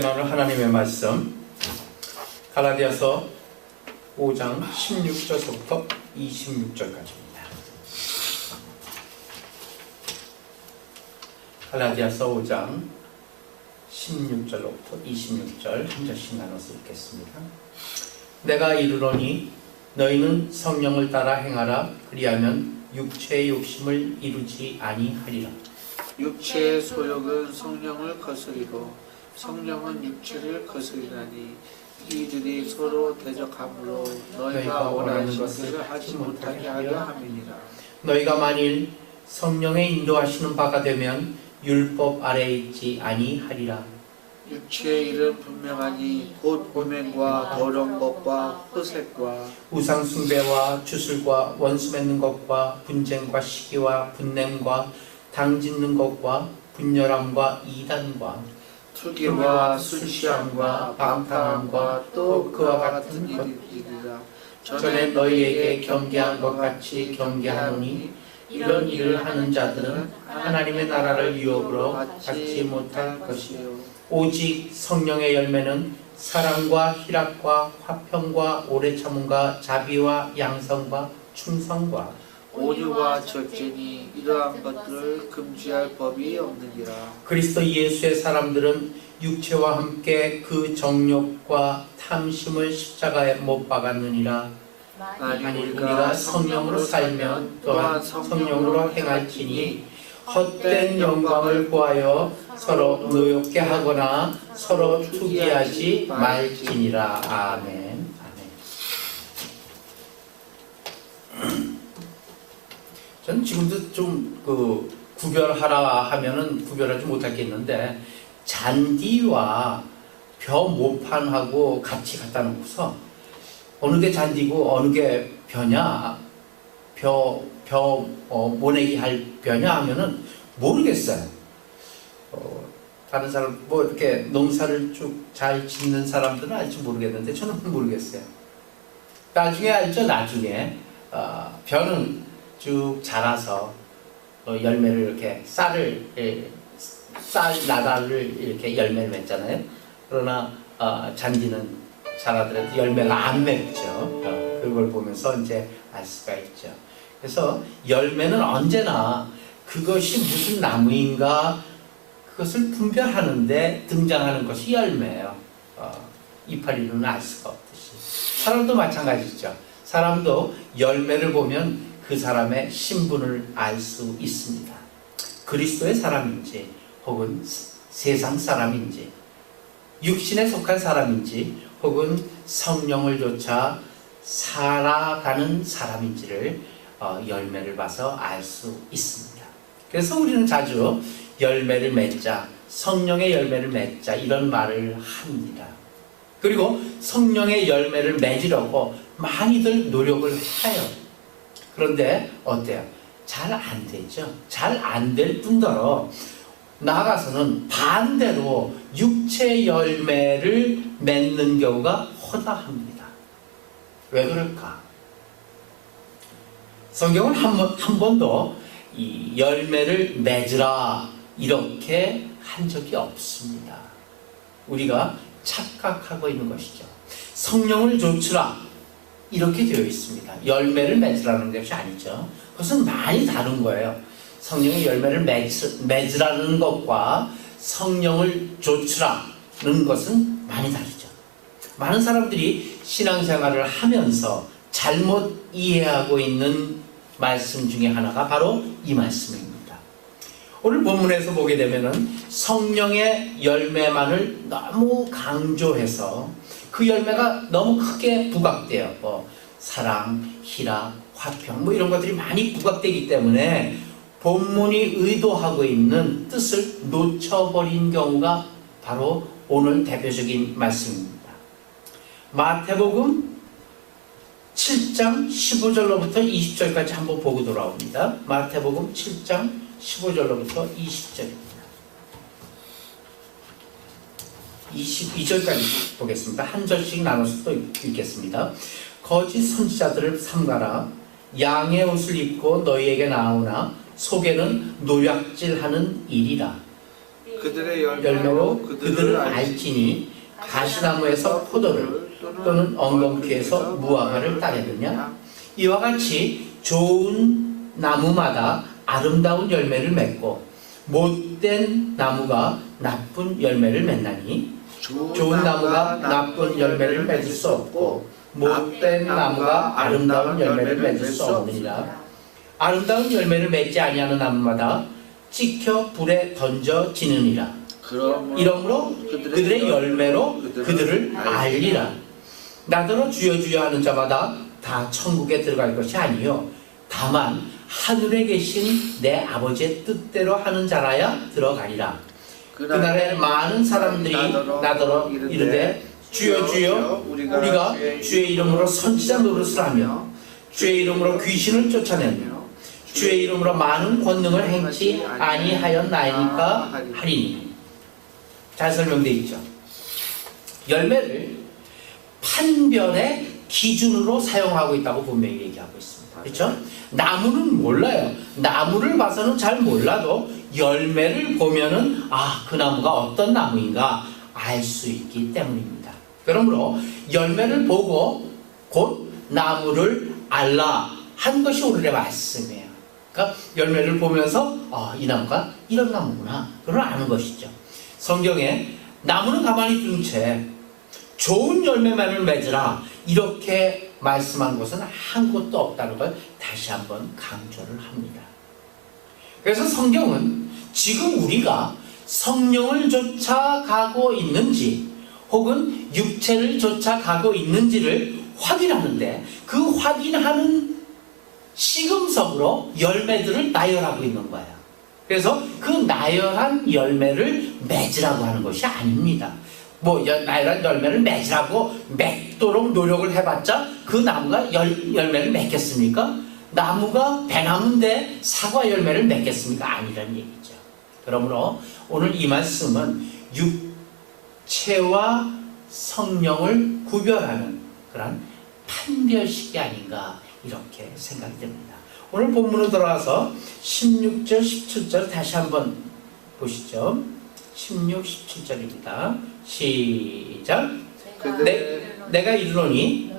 나오는 하나님의 말씀 갈라디아서 5장 16절부터 26절까지입니다. 갈라디아서 5장 16절로부터 26절 한 절씩 나눠서 읽겠습니다. 내가 이르노니 너희는 성령을 따라 행하라. 그리하면 육체의 욕심을 이루지 아니하리라. 육체의 소욕은 성령을 거스리고 성령은 육체를 거스리나니 이들이 서로 대적하므로 너희가 원하는 것을 하지 못하게 하려 함이니라. 너희가 만일 성령의 인도하시는 바가 되면 율법 아래에 있지 아니하리라. 육체의 일은 분명하니 곧 음행과 더러운 것과 흑색과 우상 숭배와 주술과 원수 맺는 것과 분쟁과 시기와 분냄과 당 짓는 것과 분열함과 이단과 투기와 술취함과 방탕함과 또 그와 같은 일이라. 전에 너희에게 경계한 것 같이 경계하노니 이런 일을 하는 자들은 하나님의 나라를 유업으로 받지 못할 것이요 오직 성령의 열매는 사랑과 희락과 화평과 오래 참음과 자비와 양성과 충성과 온유와 절제니 이러한 것들을 금지할 법이 없느니라. 그리스도 예수의 사람들은 육체와 함께 그 정욕과 탐심을 십자가에 못 박았느니라. 만일 우리가 성령으로 살면 또한 성령으로 행할지니 헛된 영광을 구하여 서로 노엽게 하거나 서로 투기하지 말지니라. 아멘. 아멘. 저는 지금도 좀 구별하라 하면은 구별하지 못하겠는데 잔디와 벼 모판하고 같이 갖다 놓고서 어느 게 잔디고 어느 게 벼냐 모내기 할 벼냐 하면은 모르겠어요. 다른 사람 뭐 이렇게 농사를 쭉 잘 짓는 사람들은 알지 모르겠는데 저는 모르겠어요. 나중에 알죠. 나중에 벼는 쭉 자라서 열매를 이렇게 쌀 나달을 이렇게 열매를 맺잖아요. 그러나 잔디는 자라더라도 열매가 안 맺죠. 그걸 보면서 이제 알 수가 있죠. 그래서 열매는 언제나 그것이 무슨 나무인가 그것을 분별하는데 등장하는 것이 열매예요. 이파리로는 알 수가 없듯이 사람도 마찬가지죠. 사람도 열매를 보면 그 사람의 신분을 알 수 있습니다. 그리스도의 사람인지 혹은 세상 사람인지 육신에 속한 사람인지 혹은 성령을 좇아 살아가는 사람인지를 열매를 봐서 알 수 있습니다. 그래서 우리는 자주 열매를 맺자, 성령의 열매를 맺자 이런 말을 합니다. 그리고 성령의 열매를 맺으려고 많이들 노력을 해요. 그런데 어때요? 잘 안 되죠. 잘 안 될 뿐더러 나아가서는 반대로 육체 열매를 맺는 경우가 허다합니다. 왜 그럴까? 성경은 한 번도 이 열매를 맺으라 이렇게 한 적이 없습니다. 우리가 착각하고 있는 것이죠. 성령을 좇으라 이렇게 되어 있습니다. 열매를 맺으라는 것이 아니죠. 그것은 많이 다른 거예요. 성령의 열매를 맺으라는 것과 성령을 좇으라는 것은 많이 다르죠. 많은 사람들이 신앙생활을 하면서 잘못 이해하고 있는 말씀 중에 하나가 바로 이 말씀입니다. 오늘 본문에서 보게 되면은 성령의 열매만을 너무 강조해서 그 열매가 너무 크게 부각돼요. 사랑, 희락, 화평 이런 것들이 많이 부각되기 때문에 본문이 의도하고 있는 뜻을 놓쳐버린 경우가 바로 오늘 대표적인 말씀입니다. 마태복음 7장 15절로부터 20절까지 한번 보고 돌아옵니다. 마태복음 7장 15절로부터 20절입니다. 22절까지 보겠습니다. 한 절씩 나눠서 또 읽겠습니다. 거짓 선지자들을 삼가라. 양의 옷을 입고 너희에게 나오나 속에는 노략질하는 일이라. 그들의 열매로 그들을 알지니 가시나무에서 포도를 또는 엉겅퀴에서 무화과를 따르느냐. 이와 같이 좋은 나무마다 아름다운 열매를 맺고 못된 나무가 나쁜 열매를 맺나니 좋은 나무가 나쁜 열매를 맺을 수 없고 못된 나무가 아름다운 열매를 맺을 수 없느니라. 아름다운 열매를 맺지 아니하는 나무마다 찍혀 불에 던져지느니라. 이러므로 그들의 열매로 그들을 알리라. 나더러 주여 주여 하는 자마다 다 천국에 들어갈 것이 아니요 다만 하늘에 계신 내 아버지의 뜻대로 하는 자라야 들어가리라. 그날에 많은 사람들이 나더러 이르되 주여 주여 우리가 주의 이름으로 선지자 노릇을 하며 주의 이름으로 귀신을 쫓아내며 주의 이름으로 많은 권능을 행치 아니하였나이까 하리니. 잘 설명되어 있죠. 열매를 판별의 기준으로 사용하고 있다고 분명히 얘기하고 있습니다. 그렇죠? 나무는 몰라요. 나무를 봐서는 잘 몰라도 열매를 보면은 그 나무가 어떤 나무인가 알 수 있기 때문입니다. 그러므로 열매를 보고 곧 나무를 알라 한 것이 오늘의 말씀이에요. 그러니까 열매를 보면서 이 나무가 이런 나무구나 그걸 아는 것이죠. 성경에 나무는 가만히 둔 채 좋은 열매만을 맺으라 이렇게 말씀한 것은 한 곳도 없다는 걸 다시 한번 강조를 합니다. 그래서 성경은 지금 우리가 성령을 쫓아가고 있는지 혹은 육체를 쫓아가고 있는지를 확인하는데 그 확인하는 시금석으로 열매들을 나열하고 있는 거예요. 그래서 그 나열한 열매를 맺으라고 하는 것이 아닙니다. 나열한 열매를 맺으라고 맺도록 노력을 해봤자 그 나무가 열매를 맺겠습니까? 나무가 배나무인데 사과 열매를 맺겠습니까? 아니라는 얘기죠. 그러므로 오늘 이 말씀은 육체와 성령을 구별하는 그런 판별식이 아닌가 이렇게 생각이 됩니다. 오늘 본문으로 돌아와서 16절, 17절 다시 한번 보시죠. 16, 17절입니다. 시작. 내가 이르노니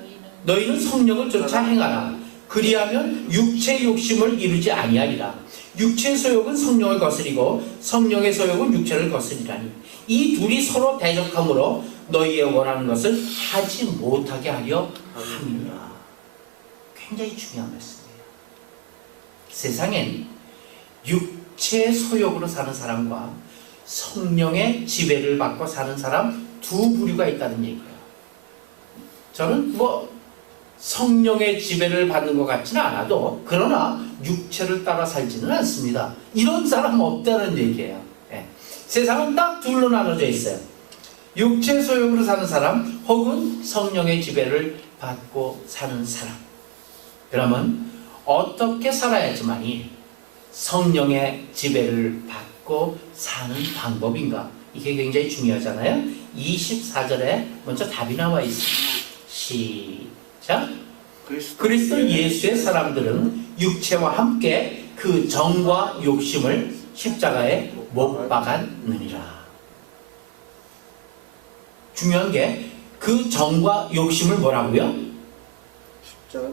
너희는 성령을 쫓아 행하라. 그리하면 육체의 욕심을 이루지 아니하리라. 육체의 소욕은 성령을 거스리고 성령의 소욕은 육체를 거스리라니. 이 둘이 서로 대적함으로 너희의 원하는 것을 하지 못하게 하려 함이라. 굉장히 중요한 말씀이에요. 세상엔 육체의 소욕으로 사는 사람과 성령의 지배를 받고 사는 사람 두 부류가 있다는 얘기예요. 저는 성령의 지배를 받는 것 같지는 않아도 그러나 육체를 따라 살지는 않습니다. 이런 사람은 없다는 얘기예요. 세상은 딱 둘로 나눠져 있어요. 육체 소욕으로 사는 사람 혹은 성령의 지배를 받고 사는 사람. 그러면 어떻게 살아야지만이 성령의 지배를 받고 사는 방법인가? 이게 굉장히 중요하잖아요. 24절에 먼저 답이 나와 있습니다. 시작. 그리스도 예수의 사람들은 육체와 함께 그 정과 욕심을 십자가에 못 박았느니라. 중요한 게 그 정과 욕심을 뭐라고요?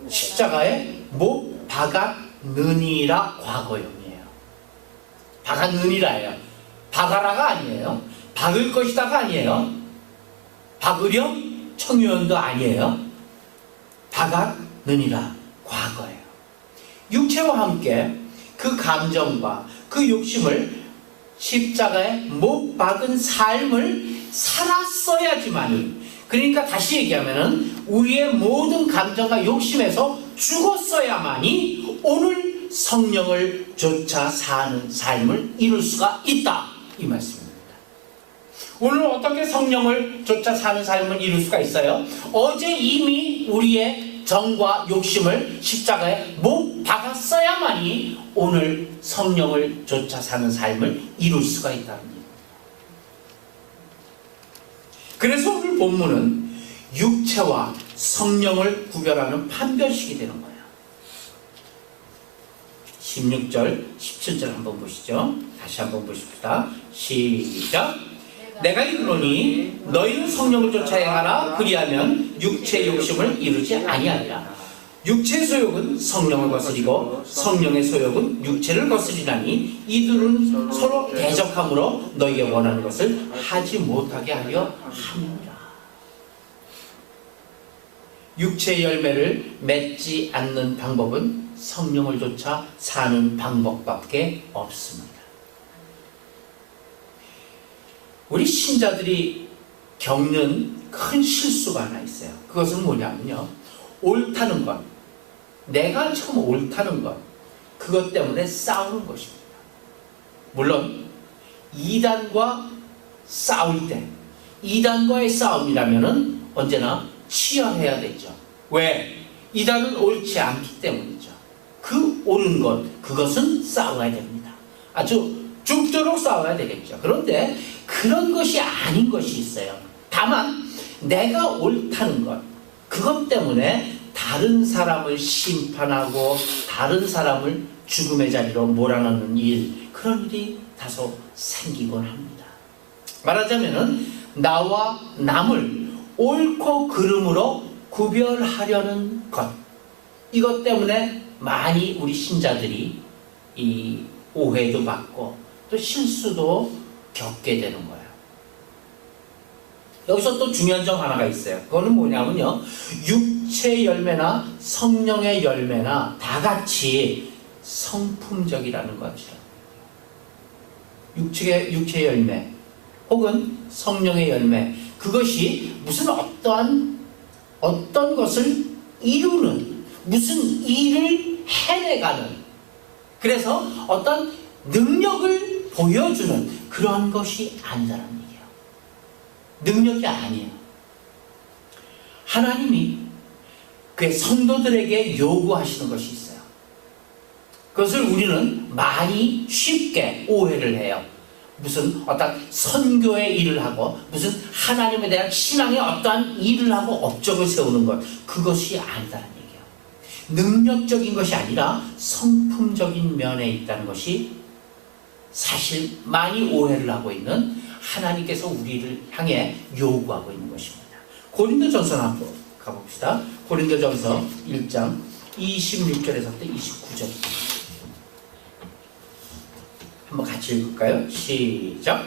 십자가에 못 박았느니라 과거형이에요. 박았느니라예요. 박아라가 아니에요. 박을 것이다가 아니에요. 박으렴 청유연도 아니에요. 박았느니라 과거예요. 육체와 함께 그 감정과 그 욕심을 십자가에 못 박은 삶을 살았어야지만이, 그러니까 다시 얘기하면은 우리의 모든 감정과 욕심에서 죽었어야만이 오늘 성령을 쫓아 사는 삶을 이룰 수가 있다 이 말씀입니다. 오늘 어떻게 성령을 쫓아 사는 삶을 이룰 수가 있어요? 어제 이미 우리의 정과 욕심을 십자가에 못 박았어야만이 오늘 성령을 쫓아 사는 삶을 이룰 수가 있다는 얘기입니다. 그래서 오늘 본문은 육체와 성령을 구별하는 판별식이 되는 거예요. 16절, 17절 한번 보시죠. 다시 한번 보십시다. 시작. 내가 이르노니 너희는 성령을 쫓아 행하라. 그리하면 육체의 욕심을 이루지 아니하리라. 육체의 소욕은 성령을 거스리고 성령의 소욕은 육체를 거스리나니 이들은 서로 대적함으로 너희가 원하는 것을 하지 못하게 하려 함이라. 육체의 열매를 맺지 않는 방법은 성령을 쫓아 사는 방법밖에 없습니다. 우리 신자들이 겪는 큰 실수가 하나 있어요. 그것은 뭐냐면요, 옳다는 것, 내가 참 옳다는 것, 그것 때문에 싸우는 것입니다. 물론 이단과 싸울 때, 이단과의 싸움이라면 언제나 치열해야 되죠. 왜? 이단은 옳지 않기 때문이죠. 그 옳은 것, 그것은 싸워야 됩니다. 아주 죽도록 싸워야 되겠죠. 그런데 그런 것이 아닌 것이 있어요. 다만 내가 옳다는 것, 그것 때문에 다른 사람을 심판하고 다른 사람을 죽음의 자리로 몰아넣는 일, 그런 일이 다소 생기곤 합니다. 말하자면은 나와 남을 옳고 그름으로 구별하려는 것, 이것 때문에 많이 우리 신자들이 이 오해도 받고 또 실수도 겪게 되는 거예요. 여기서 또 중요한 점 하나가 있어요. 그거는 뭐냐면요, 육체의 열매나 성령의 열매나 다 같이 성품적이라는 거죠. 육체의 열매 혹은 성령의 열매, 그것이 무슨 어떤 것을 이루는, 무슨 일을 해내가는, 그래서 어떤 능력을 보여주는 그런 것이 아니다라는 얘기예요. 능력이 아니에요. 하나님이 그 성도들에게 요구하시는 것이 있어요. 그것을 우리는 많이 쉽게 오해를 해요. 무슨 어떤 선교의 일을 하고 무슨 하나님에 대한 신앙의 어떠한 일을 하고 업적을 세우는 것, 그것이 아니다라는 얘기예요. 능력적인 것이 아니라 성품적인 면에 있다는 것이 사실 많이 오해를 하고 있는, 하나님께서 우리를 향해 요구하고 있는 것입니다. 고린도전서 한번 가봅시다. 고린도전서 1장 26절에서부터 29절 한번 같이 읽을까요? 시작.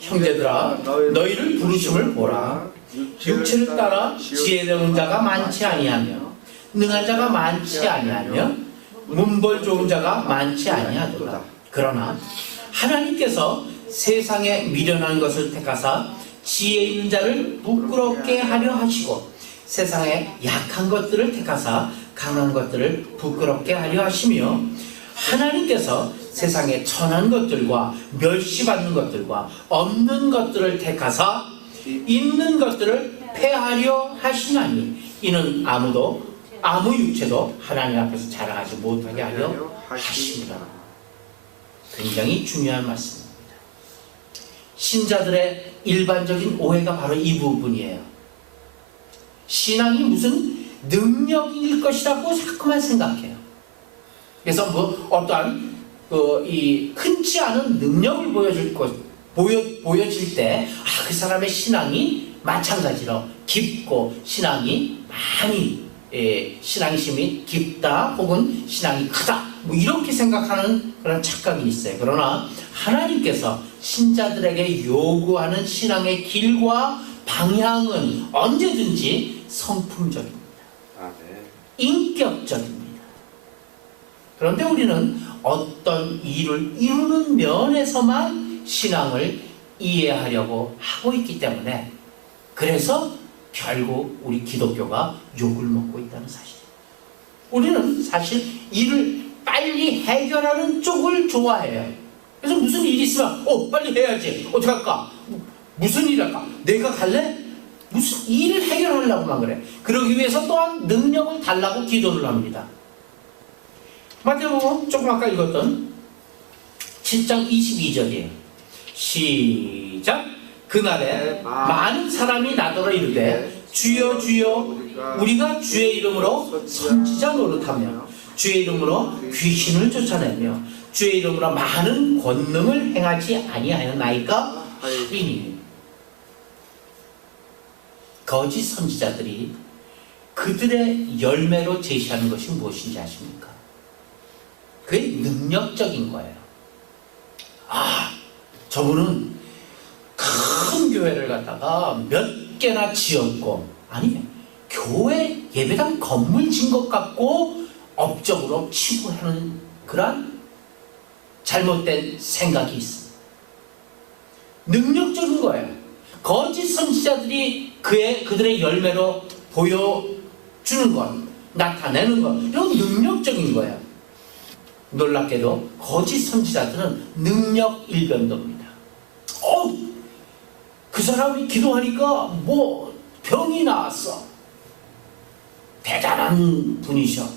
형제들아, 너희를 부르심을 보라. 육체를 따라 지혜로운 자가 많지 아니하며 능한 자가 많지 아니하며 문벌 좋은 자가 많지 아니하도다. 그러나 하나님께서 세상에 미련한 것을 택하사 지혜 있는 자를 부끄럽게 하려 하시고 세상에 약한 것들을 택하사 강한 것들을 부끄럽게 하려 하시며 하나님께서 세상에 천한 것들과 멸시받는 것들과 없는 것들을 택하사 있는 것들을 폐하려 하시나니 이는 아무 육체도 하나님 앞에서 자랑하지 못하게 하려 하십니다. 굉장히 중요한 말씀입니다. 신자들의 일반적인 오해가 바로 이 부분이에요. 신앙이 무슨 능력일 것이라고 자꾸만 생각해요. 그래서 어떠한 이 흔치 않은 능력을 보여질 때, 그 사람의 신앙이 마찬가지로 깊고 신앙이 많이 신앙심이 깊다 혹은 신앙이 크다, 이렇게 생각하는 그런 착각이 있어요. 그러나 하나님께서 신자들에게 요구하는 신앙의 길과 방향은 언제든지 성품적입니다. 인격적입니다. 그런데 우리는 어떤 일을 이루는 면에서만 신앙을 이해하려고 하고 있기 때문에, 그래서 결국 우리 기독교가 욕을 먹고 있다는 사실이에요. 우리는 사실 일을 빨리 해결하는 쪽을 좋아해요. 그래서 무슨 일이 있으면 빨리 해야지. 어떻게 할까? 무슨 일 할까? 내가 갈래? 무슨 일을 해결하려고만 그래. 그러기 위해서 또한 능력을 달라고 기도를 합니다. 마태복음 조금 아까 읽었던 7장 22절이에요. 시작. 그날에 많은 사람이 나더러 이르되 주여 주여 우리가 주의 이름으로 선지자 노릇하며 주의 이름으로 귀신을 쫓아내며 주의 이름으로 많은 권능을 행하지 아니하였나이까 하리니. 거짓 선지자들이 그들의 열매로 제시하는 것이 무엇인지 아십니까? 그게 능력적인 거예요. 아, 저분은 큰 교회를 갖다가 몇 개나 지었고, 아니, 교회 예배당 건물 진 것 같고 업적으로 치부하는 그런 잘못된 생각이 있습니다. 능력적인 거예요. 거짓 선지자들이 그들의 열매로 보여주는 것, 나타내는 것, 이런 능력적인 거예요. 놀랍게도 거짓 선지자들은 능력 일변도입니다. 그 사람이 기도하니까 뭐 병이 나왔어. 대단한 분이셔.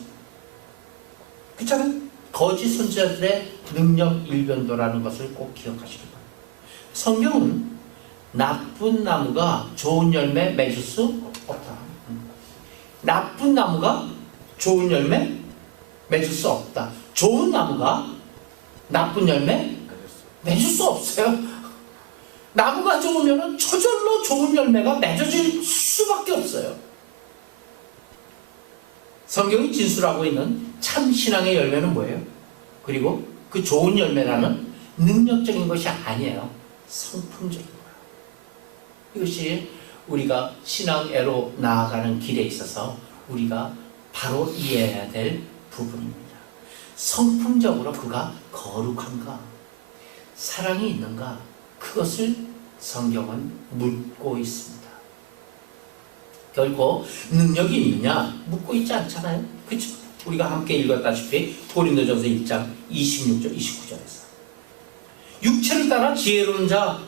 그렇잖아요? 거짓 선지자들의 능력 일변도라는 것을 꼭 기억하시기 바랍니다. 성경은 나쁜 나무가 좋은 열매 맺을 수 없다. 나쁜 나무가 좋은 열매 맺을 수 없다. 좋은 나무가 나쁜 열매 맺을 수 없어요. 나무가 좋으면 저절로 좋은 열매가 맺어질 수밖에 없어요. 성경이 진술하고 있는 참 신앙의 열매는 뭐예요? 그리고 그 좋은 열매라는 능력적인 것이 아니에요. 성품적인 거예요. 이것이 우리가 신앙애로 나아가는 길에 있어서 우리가 바로 이해해야 될 부분입니다. 성품적으로 그가 거룩한가, 사랑이 있는가, 그것을 성경은 묻고 있습니다. 결코 능력이 있느냐 묻고 있지 않잖아요. 그렇죠? 우리가 함께 읽었다시피 고린도전서 1장 26절 29절에서 육체를 따라 지혜로운 자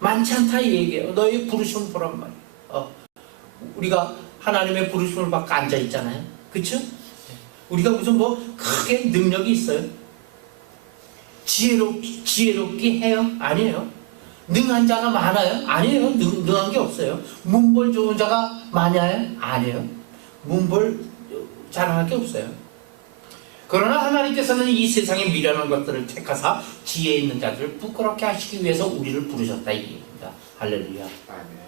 많지 않다 이 얘기예요. 너의 부르심을 보란 말이에요. 우리가 하나님의 부르심을 받고 앉아 있잖아요. 그렇죠? 우리가 무슨 뭐 크게 능력이 있어요? 지혜롭게 해요? 아니에요. 능한 자가 많아요? 아니에요. 능한 게 없어요. 문벌 좋은 자가 많아요? 아니에요. 문벌 자랑할 게 없어요. 그러나 하나님께서는 이 세상의 미련한 것들을 택하사 지혜 있는 자들을 부끄럽게 하시기 위해서 우리를 부르셨다 이 얘기입니다. 할렐루야. 아멘.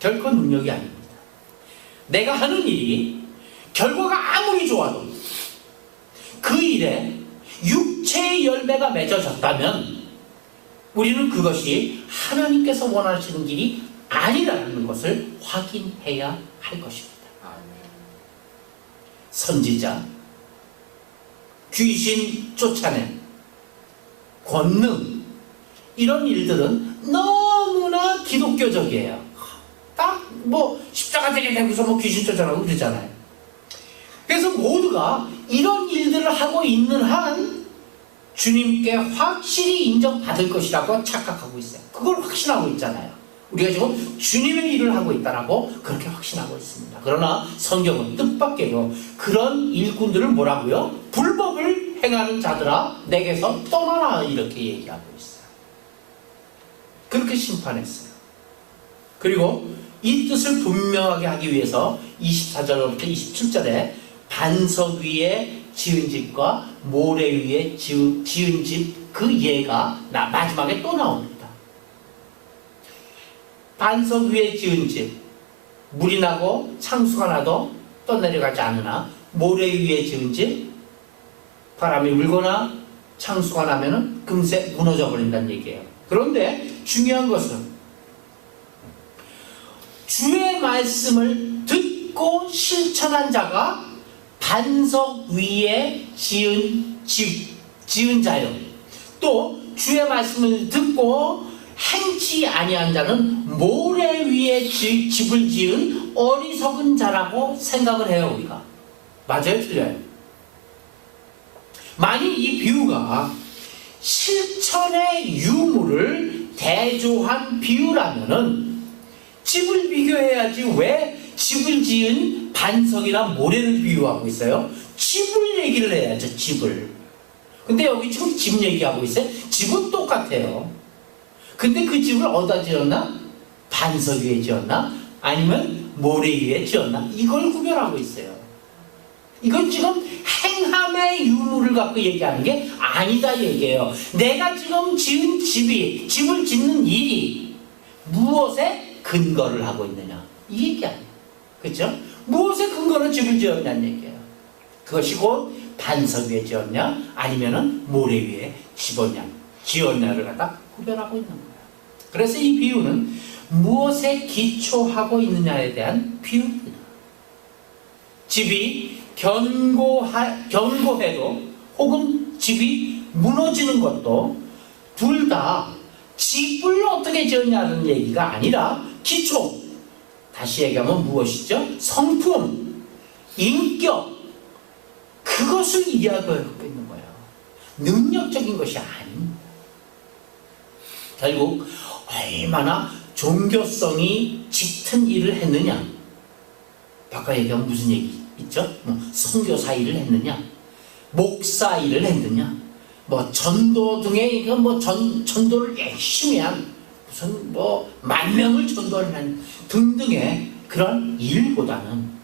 결코 능력이 아닙니다. 내가 하는 일이 결과가 아무리 좋아도 그 일에 육체의 열매가 맺어졌다면 우리는 그것이 하나님께서 원하시는 길이 아니라는 것을 확인해야 할 것입니다. 아멘. 선지자, 귀신 쫓아낸 권능, 이런 일들은 너무나 기독교적이에요. 딱 뭐 십자가 되게 되고서 뭐 귀신 쫓아나고 그러잖아요. 그래서 모두가 이런 일들을 하고 있는 한 주님께 확실히 인정받을 것이라고 착각하고 있어요. 그걸 확신하고 있잖아요. 우리가 지금 주님의 일을 하고 있다라고 그렇게 확신하고 있습니다. 그러나 성경은 뜻밖에도 그런 일꾼들을 뭐라고요? 불법을 행하는 자들아 내게서 떠나라 이렇게 얘기하고 있어요. 그렇게 심판했어요. 그리고 이 뜻을 분명하게 하기 위해서 24절부터 27절에 반석 위에 지은 집과 모래 위에 지은 집 그 예가 마지막에 또 나옵니다. 반석 위에 지은 집, 물이 나고 창수가 나도 떠내려가지 않으나 모래 위에 지은 집, 바람이 불거나 창수가 나면은 금세 무너져 버린다는 얘기예요. 그런데 중요한 것은 주의 말씀을 듣고 실천한 자가 반석 위에 지은 자요. 또 주의 말씀을 듣고 행치 아니한 자는 모래 위에 집을 지은 어리석은 자라고 생각을 해요. 우리가 맞아요? 틀려요? 만일 이 비유가 실천의 유무를 대조한 비유라면은 집을 비교해야지 왜 집을 지은 반석이나 모래를 비유하고 있어요? 집을 얘기를 해야죠. 집을. 근데 여기 지금 집 얘기하고 있어요. 집은 똑같아요. 근데 그 집을 어디다 지었나? 반석 위에 지었나? 아니면 모래 위에 지었나? 이걸 구별하고 있어요. 이건 지금 행함의 유무를 갖고 얘기하는 게 아니다 얘기예요. 내가 지금 지은 집을 짓는 일이 무엇에 근거를 하고 있느냐, 이 얘기 아니에요. 그렇죠? 무엇에 근거로 집을 지었냐는 얘기예요. 그것이 곧 반석 위에 지었냐 아니면은 모래 위에 지었냐를 갖다 구별하고 있는 거예요. 그래서 이 비유는 무엇에 기초하고 있느냐에 대한 비유입니다. 집이 견고해도 혹은 집이 무너지는 것도 둘 다 집을 어떻게 지었냐는 얘기가 아니라 기초, 다시 얘기하면 무엇이죠? 성품, 인격, 그것을 이야기하고 있는 거예요. 능력적인 것이 아닙니다. 결국 얼마나 종교성이 짙은 일을 했느냐, 아까 얘기하면 무슨 얘기 있죠? 선교사 일을 했느냐, 목사 일을 했느냐, 전도 등의 전도를 열심히 한 무슨 10,000명을 전도를 한 등등의 그런 일보다는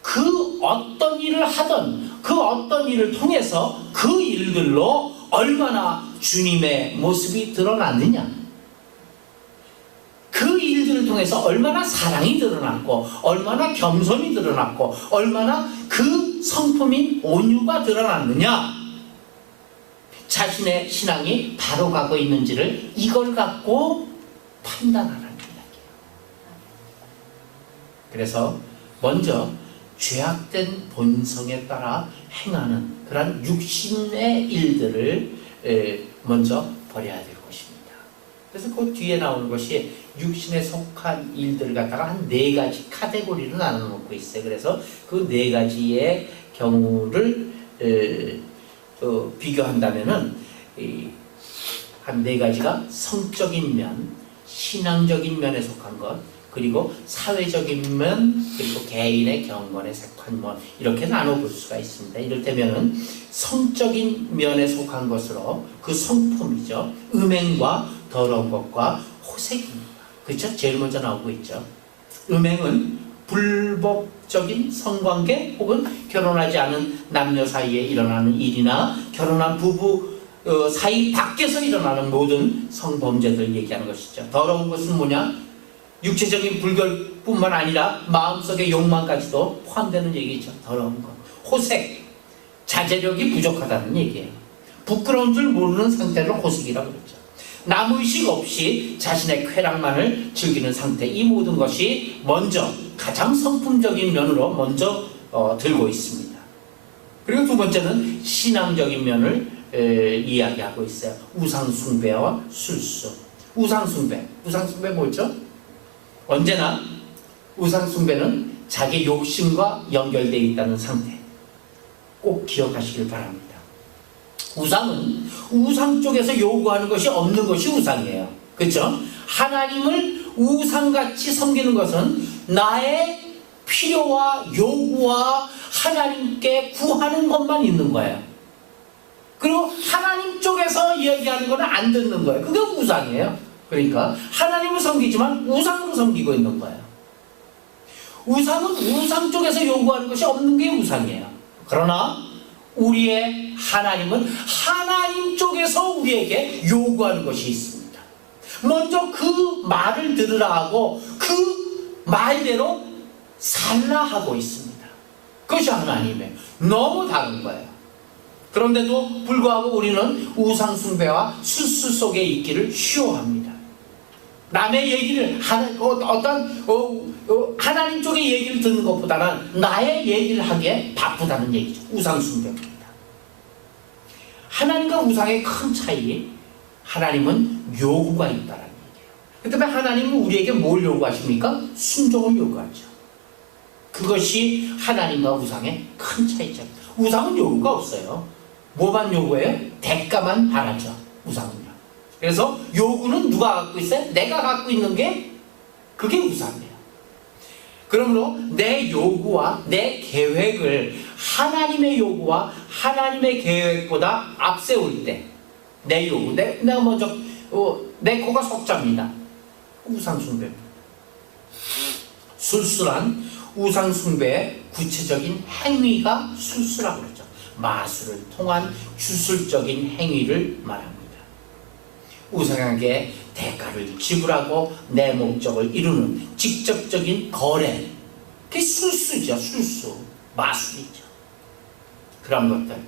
그 어떤 일을 하던 그 어떤 일을 통해서 그 일들로 얼마나 주님의 모습이 드러났느냐, 그 일들을 통해서 얼마나 사랑이 드러났고 얼마나 겸손이 드러났고 얼마나 그 성품인 온유가 드러났느냐, 자신의 신앙이 바로 가고 있는지를 이걸 갖고 판단하라는 이야기예요. 그래서 먼저 죄악된 본성에 따라 행하는 그런 육신의 일들을 먼저 버려야 될 것입니다. 그래서 그 뒤에 나오는 것이 육신에 속한 일들을 갖다가 한 4가지 카테고리로 나눠놓고 있어요. 그래서 그 4가지의 경우를 비교한다면은 한 4가지가 성적인 면, 신앙적인 면에 속한 것, 그리고 사회적인 면, 그리고 개인의 경건에 속한 것, 이렇게 나눠볼 수가 있습니다. 이를테면은 성적인 면에 속한 것으로 그 성품이죠. 음행과 더러운 것과 호색입니다. 그렇죠? 제일 먼저 나오고 있죠. 음행은 불법적인 성관계 혹은 결혼하지 않은 남녀 사이에 일어나는 일이나 결혼한 부부 사이 밖에서 일어나는 모든 성범죄들 얘기하는 것이죠. 더러운 것은 뭐냐? 육체적인 불결뿐만 아니라 마음속의 욕망까지도 포함되는 얘기죠. 더러운 것. 호색, 자제력이 부족하다는 얘기예요. 부끄러운 줄 모르는 상태를 호색이라고 그러죠. 남의식 없이 자신의 쾌락만을 즐기는 상태, 이 모든 것이 먼저 가장 성품적인 면으로 먼저 들고 있습니다. 그리고 두 번째는 신앙적인 면을 이야기하고 있어요. 우상숭배와 술수. 우상숭배 뭐죠? 언제나 우상숭배는 자기 욕심과 연결되어 있다는 상태, 꼭 기억하시길 바랍니다. 우상은 우상 쪽에서 요구하는 것이 없는 것이 우상이에요. 그렇죠? 하나님을 우상같이 섬기는 것은 나의 필요와 요구와 하나님께 구하는 것만 있는 거예요. 그리고 하나님 쪽에서 이야기하는 거는 안 듣는 거예요. 그게 우상이에요. 그러니까 하나님을 섬기지만 우상으로 섬기고 있는 거예요. 우상은 우상 쪽에서 요구하는 것이 없는 게 우상이에요. 그러나 우리의 하나님은 하나님 쪽에서 우리에게 요구하는 것이 있습니다. 먼저 그 말을 들으라 하고 그 말대로 살라 하고 있습니다. 그것이 하나님의 너무 다른 거예요. 그런데도 불구하고 우리는 우상숭배와 술수 속에 있기를 쉬워합니다. 남의 얘기를 하나님 쪽의 얘기를 듣는 것보다는 나의 얘기를 하기에 바쁘다는 얘기죠. 우상숭배입니다. 하나님과 우상의 큰 차이, 하나님은 요구가 있다는 얘기예요. 그 때문에 하나님은 우리에게 뭘 요구하십니까? 순종을 요구하죠. 그것이 하나님과 우상의 큰 차이죠. 우상은 요구가 없어요. 뭐만 요구해요? 대가만 바라죠. 우상은요. 그래서 요구는 누가 갖고 있어요? 내가 갖고 있는 게 그게 우상이에요. 그러므로 내 요구와 내 계획을 하나님의 요구와 하나님의 계획보다 앞세울 때 내 요구, 내가 먼저 내 코가 석자입니다. 우상숭배입니다. 술술한 우상숭배의 구체적인 행위가 술수라고 그러죠. 마술을 통한 주술적인 행위를 말합니다. 우상에게 대가를 지불하고 내 목적을 이루는 직접적인 거래, 그게 술수죠. 술수, 마술이죠. 그런 것들,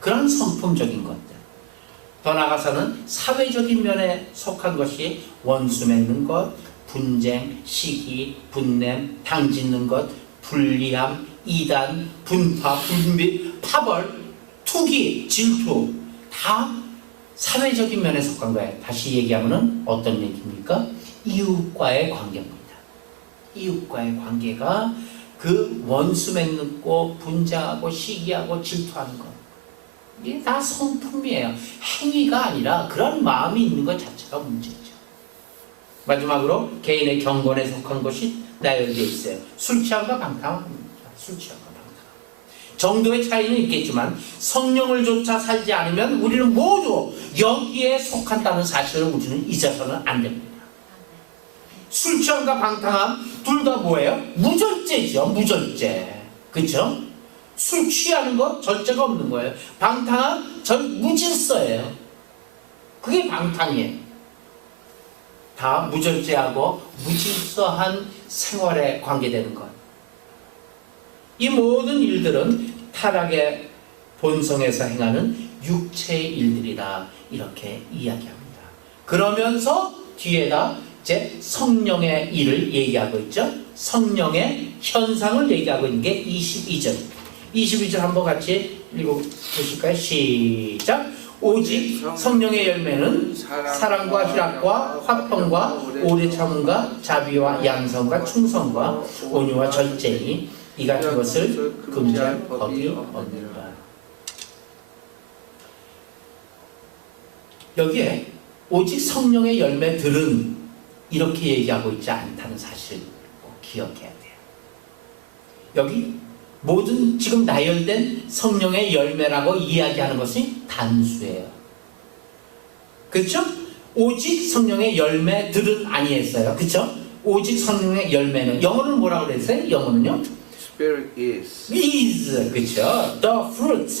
그런 성품적인 것들. 더 나아가서는 사회적인 면에 속한 것이 원수 맺는 것, 분쟁, 시기, 분냄, 당짓는 것, 불리함, 이단, 분파, 분비, 파벌, 투기, 질투, 다 사회적인 면에 속한 거예요. 다시 얘기하면 어떤 얘기입니까? 이웃과의 관계입니다. 이웃과의 관계가 그 원수 맺고 분쟁하고 시기하고 질투하는 것, 이게 다 성품이에요. 행위가 아니라 그런 마음이 있는 것 자체가 문제죠. 마지막으로 개인의 경건에 속한 것이 나열되어 있어요. 술 취함과 방탕합니다. 술 취함과 방탕. 정도의 차이는 있겠지만 성령을 조차 살지 않으면 우리는 모두 여기에 속한다는 사실을 우리는 잊어서는 안 됩니다. 술 취함과 방탕함 둘 다 뭐예요? 무절제죠. 무절제. 그렇죠? 술 취하는 거 절제가 없는 거예요. 방탕함 무질서예요. 그게 방탕이에요. 다 무절제하고 무질서한 생활에 관계되는 것. 이 모든 일들은 타락의 본성에서 행하는 육체의 일들이다, 이렇게 이야기합니다. 그러면서 뒤에다 이제 성령의 일을 얘기하고 있죠. 성령의 현상을 얘기하고 있는 게 22절. 22절 한번 같이 읽어보실까요? 시작. 오직 성령의 열매는 사랑과 희락과 화평과 오래 참음과 자비와 양성과 충성과 온유와 절제니 이 같은 것을 금지할 법이 없느니라. 여기에 오직 성령의 열매들은 이렇게 얘기하고 있지 않다는 사실을 꼭 기억해야 돼요. 여기 모든 지금 나열된 성령의 열매라고 이야기하는 것이 단수예요. 그렇죠? 오직 성령의 열매들은 아니었어요. 그렇죠? 오직 성령의 열매는, 영어는 뭐라고 그랬어요? 영어는요? Spirit is. Is. 그렇죠? The fruit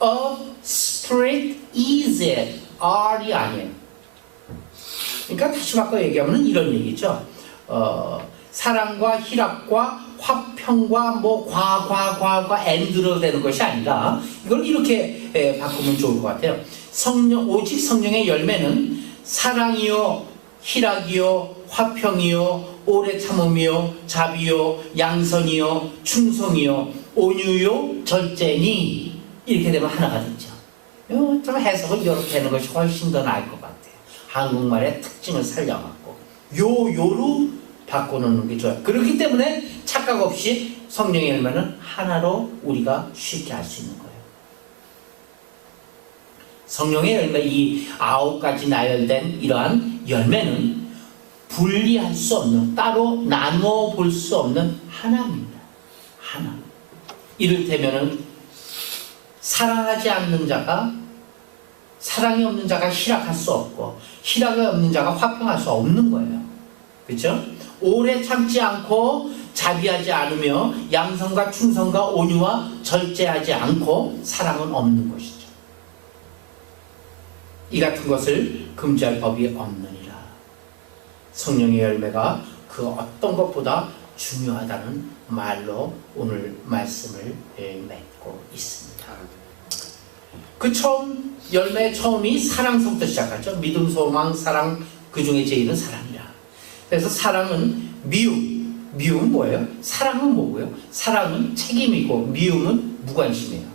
of Spirit is it. R이 아니에요. 그러니까 다시 바꿔 얘기하면 이런 얘기죠. 사랑과 희락과 화평과 과 and로 되는 것이 아니라 이걸 이렇게 바꾸면 좋을 것 같아요. 오직 성령의 열매는 사랑이요, 희락이요, 화평이요, 오래 참음이요, 자비요, 양선이요, 충성이요, 온유요, 절제니, 이렇게 되면 하나가 되죠. 좀 해석을 이렇게 하는 것이 훨씬 더 나을 것 같아요. 한국말의 특징을 살려갖고 요로 바꿔놓는 게 좋아요. 그렇기 때문에 착각 없이 성령의 열매는 하나로 우리가 쉽게 할 수 있는 거예요. 성령의 열매, 이 9가지 나열된 이러한 열매는 분리할 수 없는, 따로 나누어 볼 수 없는 하나입니다. 하나. 이를테면은 사랑하지 않는 자가, 사랑이 없는 자가 희락할 수 없고, 희락이 없는 자가 화평할 수 없는 거예요. 그렇죠? 오래 참지 않고 자비하지 않으며 양성과 충성과 온유와 절제하지 않고 사랑은 없는 것이죠. 이 같은 것을 금지할 법이 없느니라. 성령의 열매가 그 어떤 것보다 중요하다는 말로 오늘 말씀을 맺고 있습니다. 그 처음, 열매의 처음이 사랑서부터 시작하죠. 믿음, 소망, 사랑, 그 중에 제일은 사랑이라. 그래서 사랑은 미움은 뭐예요? 사랑은 뭐고요? 사랑은 책임이고 미움은 무관심이에요.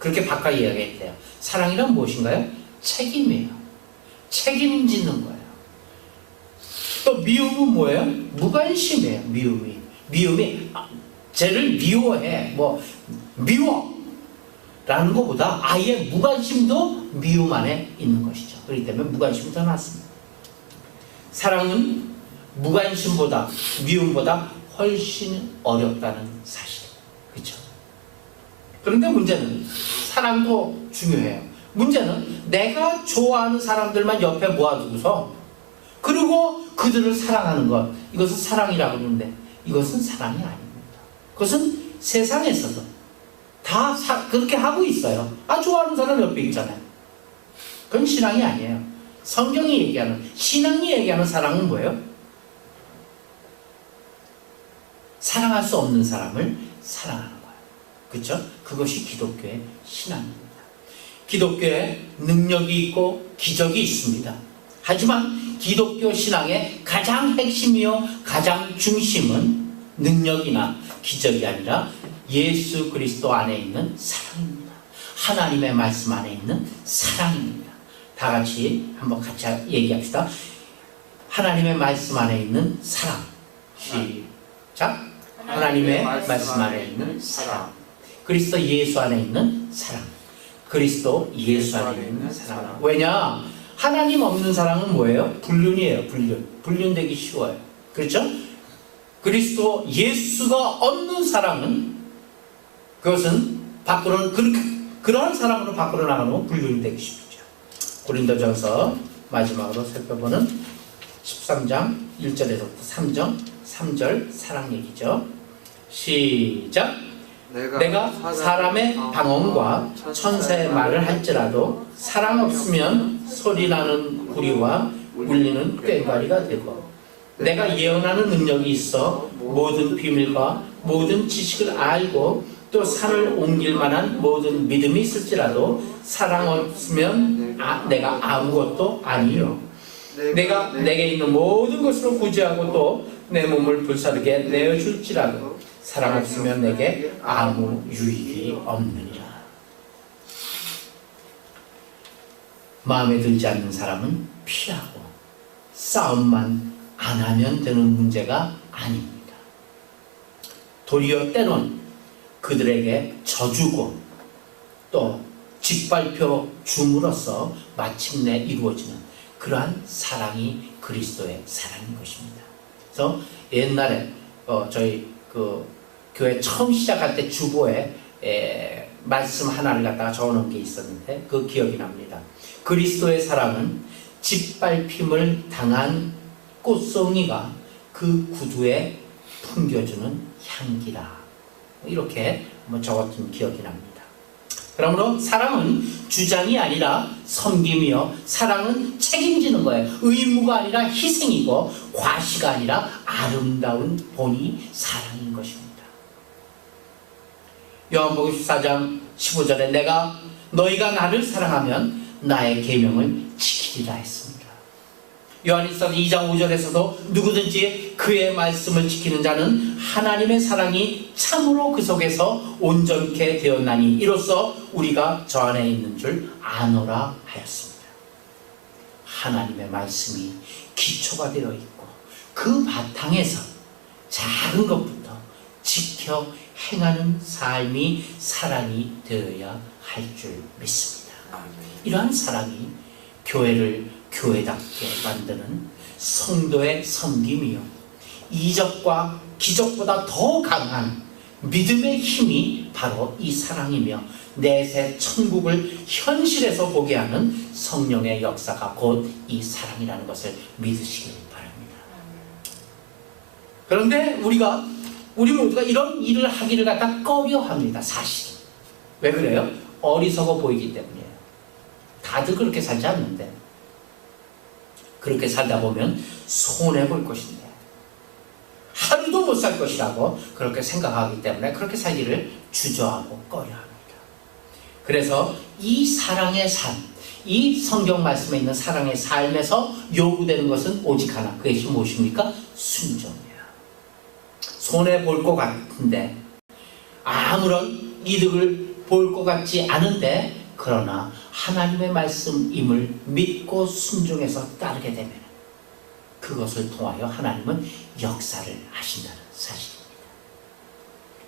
그렇게 바꿔 이야기했대요. 사랑이란 무엇인가요? 책임이에요. 책임지는 거예요. 또 미움은 뭐예요? 무관심이에요. 미움이 쟤를 미워해, 미워 라는 것보다 아예 무관심도 미움 안에 있는 것이죠. 그렇기 때문에 무관심이 더 낫습니다. 사랑은 무관심보다, 미움보다 훨씬 어렵다는 사실. 그렇죠? 그런데 문제는, 사랑도 중요해요. 문제는 내가 좋아하는 사람들만 옆에 모아두고서 그리고 그들을 사랑하는 것, 이것은 사랑이라고 하는데 이것은 사랑이 아닙니다. 그것은 세상에서도 다 그렇게 하고 있어요. 좋아하는 사람 옆에 있잖아요. 그건 신앙이 아니에요. 성경이 얘기하는, 신앙이 얘기하는 사랑은 뭐예요? 사랑할 수 없는 사람을 사랑하는 거예요. 그렇죠? 그것이 기독교의 신앙입니다. 기독교에 능력이 있고 기적이 있습니다. 하지만 기독교 신앙의 가장 핵심이요 가장 중심은 능력이나 기적이 아니라 예수 그리스도 안에 있는 사랑입니다. 하나님의 말씀 안에 있는 사랑입니다. 다 같이 한번 같이 얘기합시다. 하나님의 말씀 안에 있는 사랑. 시작. 하나님의 말씀 안에 있는 사랑. 그리스도 예수 안에 있는 사랑. 그리스도 예수 안에 있는 사랑. 왜냐? 하나님 없는 사랑은 뭐예요? 불륜이에요. 불륜되기 쉬워요. 그렇죠? 그리스도 예수가 없는 사랑은, 그것은 밖으로는 그러한 사랑으로 밖으로 나가면 불륜이 되기 쉽죠. 고린도전서 마지막으로 살펴보는 13장 1절에서부터 3절 사랑 얘기죠. 시작. 내가 사람의 방언과 천사의 말을 할지라도 사랑 없으면 소리나는 구리와 울리는 꽹과리가 되고, 내가 예언하는 능력이 있어 모든 비밀과 모든 지식을 알고 또 산을 옮길 만한 모든 믿음이 있을지라도 사랑 없으면 내가 아무것도 아니요. 내가 내게 있는 모든 것으로 구제하고 또 내 몸을 불사르게 내어줄지라도 사랑 없으면 내게 아무 유익이 없느니라. 마음에 들지 않는 사람은 피하고 싸움만 안 하면 되는 문제가 아닙니다. 도리어 때론 그들에게 져주고 또 짓밟혀 줌으로써 마침내 이루어지는 그러한 사랑이 그리스도의 사랑인 것입니다. 그래서 옛날에 저희 교회 처음 시작할 때 주보에 말씀 하나를 갖다가 적어놓은 게 있었는데 그 기억이 납니다. 그리스도의 사랑은 짓밟힘을 당한 꽃송이가 그 구두에 풍겨주는 향기라. 이렇게 적었던 기억이 납니다. 그러므로 사랑은 주장이 아니라 섬김이요, 사랑은 책임지는 거예요. 의무가 아니라 희생이고 과시가 아니라 아름다운 본이 사랑인 것입니다. 요한복음 14장 15절에 너희가 나를 사랑하면 나의 계명을 지키리라 했습니다. 요한일서 2장 5절에서도 누구든지 그의 말씀을 지키는 자는 하나님의 사랑이 참으로 그 속에서 온전케 되었나니 이로써 우리가 저 안에 있는 줄 아노라 하였습니다. 하나님의 말씀이 기초가 되어 있고 그 바탕에서 작은 것부터 지켜 행하는 삶이 사랑이 되어야 할 줄 믿습니다. 이러한 사랑이 교회를 교회답게 만드는 성도의 섬김이요, 이적과 기적보다 더 강한 믿음의 힘이 바로 이 사랑이며 내세 천국을 현실에서 보게 하는 성령의 역사가 곧 이 사랑이라는 것을 믿으시길 바랍니다. 그런데 우리 모두가 이런 일을 하기를 갖다 꺼려합니다. 사실 왜 그래요? 어리석어 보이기 때문이에요. 다들 그렇게 살지 않는데 그렇게 살다 보면 손해볼 것인데 하루도 못 살 것이라고 그렇게 생각하기 때문에 그렇게 살기를 주저하고 꺼려합니다. 그래서 이 사랑의 삶, 이 성경 말씀에 있는 사랑의 삶에서 요구되는 것은 오직 하나, 그것이 무엇입니까? 순종이에요. 손해볼 것 같은데 아무런 이득을 볼 것 같지 않은데 그러나 하나님의 말씀임을 믿고 순종해서 따르게 되면 그것을 통하여 하나님은 역사를 하신다는 사실입니다.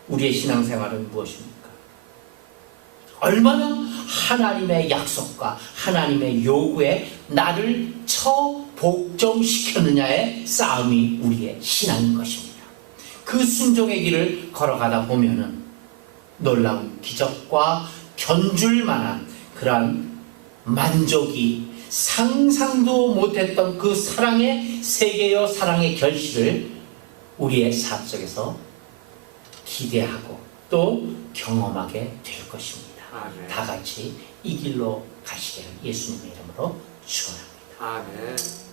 우리의 신앙생활은 무엇입니까? 얼마나 하나님의 약속과 하나님의 요구에 나를 처복종시켰느냐의 싸움이 우리의 신앙인 것입니다. 그 순종의 길을 걸어가다 보면은 놀라운 기적과 견줄 만한 그러한 만족이 상상도 못했던 그 사랑의 세계여 사랑의 결실을 우리의 삶 속에서 기대하고 또 경험하게 될 것입니다. 아멘. 다 같이 이 길로 가시기를 예수님의 이름으로 축원합니다. 아멘.